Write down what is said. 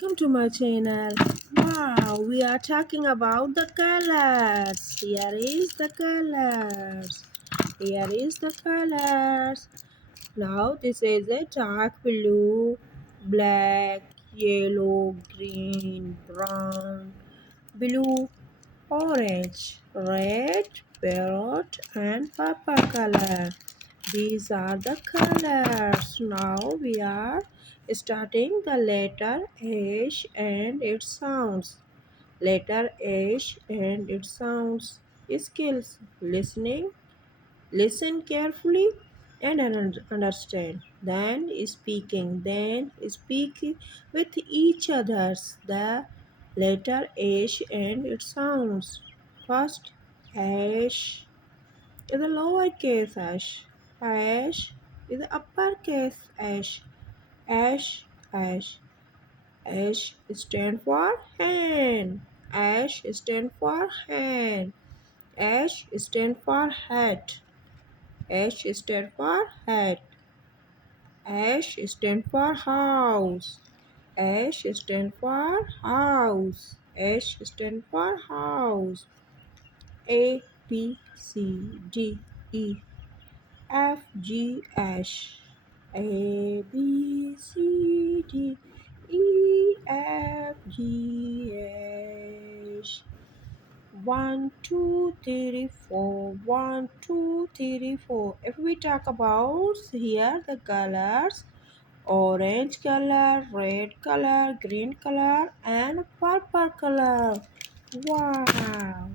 Welcome to my channel. Wow, we are talking about the colors. Here is the colors. Here is the colors. Now this is a dark blue, black, yellow, green, brown, blue, orange, red, parrot, and purple color. These are the colors. Now we are starting the letter H and its sounds. Letter H and its sounds. Skills listening. Listen carefully and understand. Then speaking. Then speak with each others. The letter H and its sounds. First, H is a lowercase ash. Ash is a uppercase ash. Ash, ash. Ash stand for hand. Ash stand for hand. Ash stand for hat. Ash stand for hat. Ash stand for house. Ash stand for house. Ash stand for house. A B C D E F G H A B C D E F G H 1 2 3 4 1 2 3 4. If we talk about here the colors, orange color, red color, green color, and purple color. Wow,